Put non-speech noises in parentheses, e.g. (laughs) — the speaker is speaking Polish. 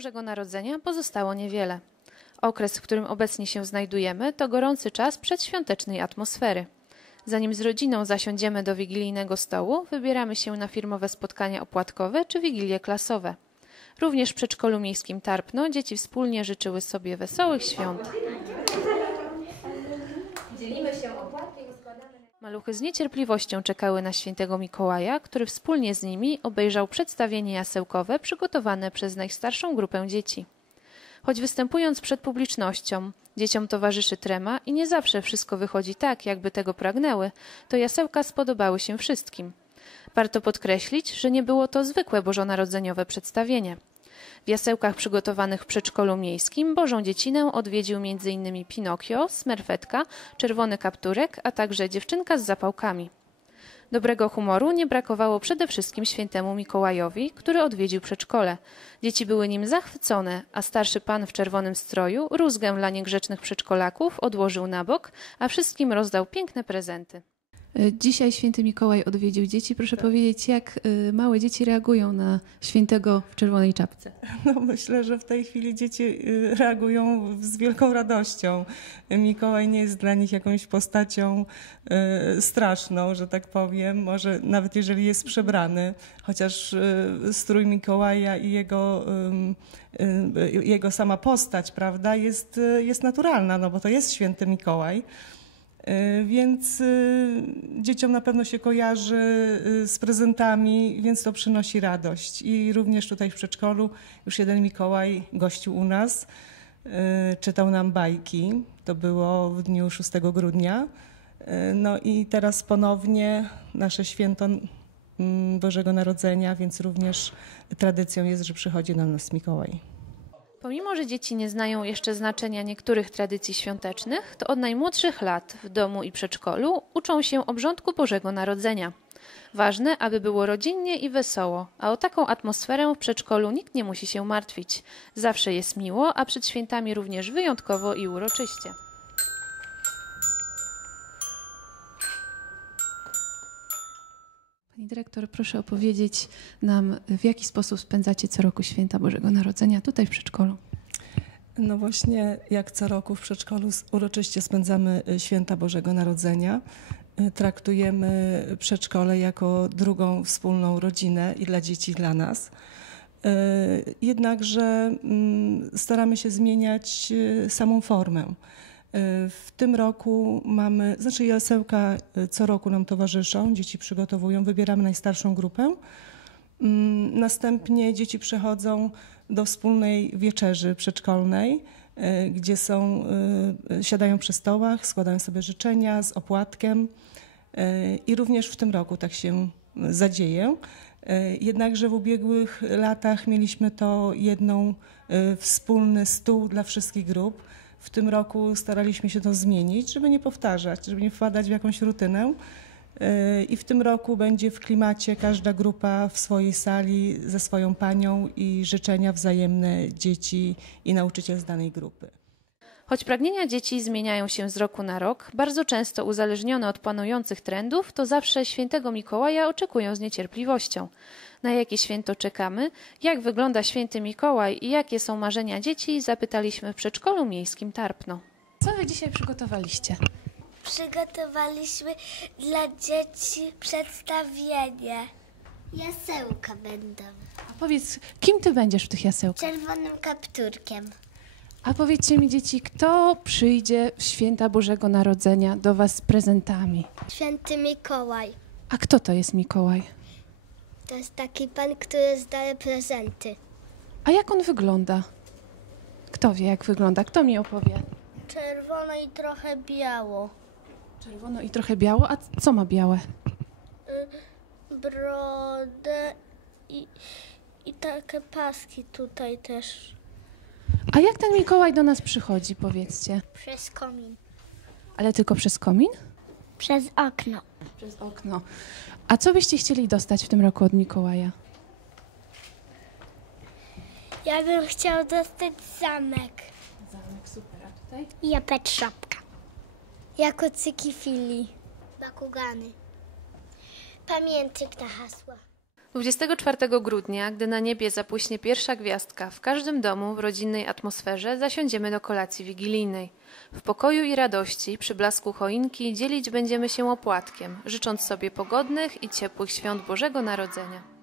Bożego Narodzenia pozostało niewiele. Okres, w którym obecnie się znajdujemy, to gorący czas przedświątecznej atmosfery. Zanim z rodziną zasiądziemy do wigilijnego stołu, wybieramy się na firmowe spotkania opłatkowe czy wigilie klasowe. Również w przedszkolu miejskim Tarpno dzieci wspólnie życzyły sobie wesołych świąt. Maluchy z niecierpliwością czekały na świętego Mikołaja, który wspólnie z nimi obejrzał przedstawienie jasełkowe przygotowane przez najstarszą grupę dzieci. Choć występując przed publicznością, dzieciom towarzyszy trema i nie zawsze wszystko wychodzi tak, jakby tego pragnęły, to jasełka spodobały się wszystkim. Warto podkreślić, że nie było to zwykłe bożonarodzeniowe przedstawienie. W jasełkach przygotowanych w przedszkolu miejskim Bożą Dziecinę odwiedził m.in. Pinokio, Smerfetka, Czerwony Kapturek, a także dziewczynka z zapałkami. Dobrego humoru nie brakowało przede wszystkim świętemu Mikołajowi, który odwiedził przedszkole. Dzieci były nim zachwycone, a starszy pan w czerwonym stroju rózgę dla niegrzecznych przedszkolaków odłożył na bok, a wszystkim rozdał piękne prezenty. E, Dzisiaj święty Mikołaj odwiedził dzieci. Proszę powiedzieć, jak y, małe dzieci reagują na świętego w czerwonej czapce? (laughs) No myślę, że w tej chwili dzieci y, reagują z wielką radością. Mikołaj nie jest dla nich jakąś postacią y, straszną, że tak powiem. Może nawet jeżeli jest przebrany, chociaż y, strój Mikołaja i jego, jego sama postać, prawda, jest, jest naturalna, no bo to jest święty Mikołaj. Y, Więc y, dzieciom na pewno się kojarzy y, z prezentami, więc to przynosi radość. I również tutaj w przedszkolu już jeden Mikołaj gościł u nas, czytał nam bajki. To było w dniu 6 grudnia. No i teraz ponownie nasze święto mm, Bożego Narodzenia, więc również tradycją jest, że przychodzi do nas Mikołaj. Pomimo, że dzieci nie znają jeszcze znaczenia niektórych tradycji świątecznych, to od najmłodszych lat w domu i przedszkolu uczą się obrządku Bożego Narodzenia. Ważne, aby było rodzinnie i wesoło, a o taką atmosferę w przedszkolu nikt nie musi się martwić. Zawsze jest miło, a przed świętami również wyjątkowo i uroczyście. Dyrektor, proszę opowiedzieć nam, w jaki sposób spędzacie co roku święta Bożego Narodzenia tutaj w przedszkolu. No właśnie, jak co roku w przedszkolu uroczyście spędzamy y, święta Bożego Narodzenia. Y, Traktujemy przedszkole jako drugą wspólną rodzinę i dla dzieci, i dla nas. Y, Jednakże mm, staramy się zmieniać samą formę. W tym roku mamy, znaczy jasełka y, co roku nam towarzyszą, dzieci przygotowują, wybieramy najstarszą grupę. Mm, Następnie dzieci przychodzą do wspólnej wieczerzy przedszkolnej, y, gdzie są, y, siadają przy stołach, składają sobie życzenia z opłatkiem. I również w tym roku tak się zadzieje. Jednakże w ubiegłych latach mieliśmy to jedną wspólny stół dla wszystkich grup. W tym roku staraliśmy się to zmienić, żeby nie powtarzać, żeby nie wpadać w jakąś rutynę. Y, I w tym roku będzie w klimacie każda grupa w swojej sali ze swoją panią i życzenia wzajemne dzieci i nauczyciel z danej grupy. Choć pragnienia dzieci zmieniają się z roku na rok, bardzo często uzależnione od panujących trendów, to zawsze świętego Mikołaja oczekują z niecierpliwością. Na jakie święto czekamy, jak wygląda święty Mikołaj i jakie są marzenia dzieci, zapytaliśmy w przedszkolu miejskim Tarpno. Co wy dzisiaj przygotowaliście? Przygotowaliśmy dla dzieci przedstawienie. Jasełka będą. A powiedz, kim ty będziesz w tych jasełkach? Czerwonym kapturkiem. A powiedzcie mi, dzieci, kto przyjdzie w święta Bożego Narodzenia do was z prezentami? Święty Mikołaj. A kto to jest Mikołaj? To jest taki pan, który zdaje prezenty. A jak on wygląda? Kto wie, jak wygląda? Kto mi opowie? Czerwono i trochę biało. Czerwono i trochę biało, a co ma białe? Brodę i, i takie paski tutaj też. A jak ten Mikołaj do nas przychodzi, powiedzcie? Przez komin. Ale tylko przez komin? Przez okno. Przez okno. A co byście chcieli dostać w tym roku od Mikołaja? Ja bym chciał dostać zamek. Zamek, super. A tutaj? I ja pet szapka. Jako cyki fili. Bakugany. Pamiętnik na hasła. 24 grudnia, gdy na niebie zapłyśnie pierwsza gwiazdka, w każdym domu w rodzinnej atmosferze zasiądziemy do kolacji wigilijnej. W pokoju i radości, przy blasku choinki, dzielić będziemy się opłatkiem, życząc sobie pogodnych i ciepłych świąt Bożego Narodzenia.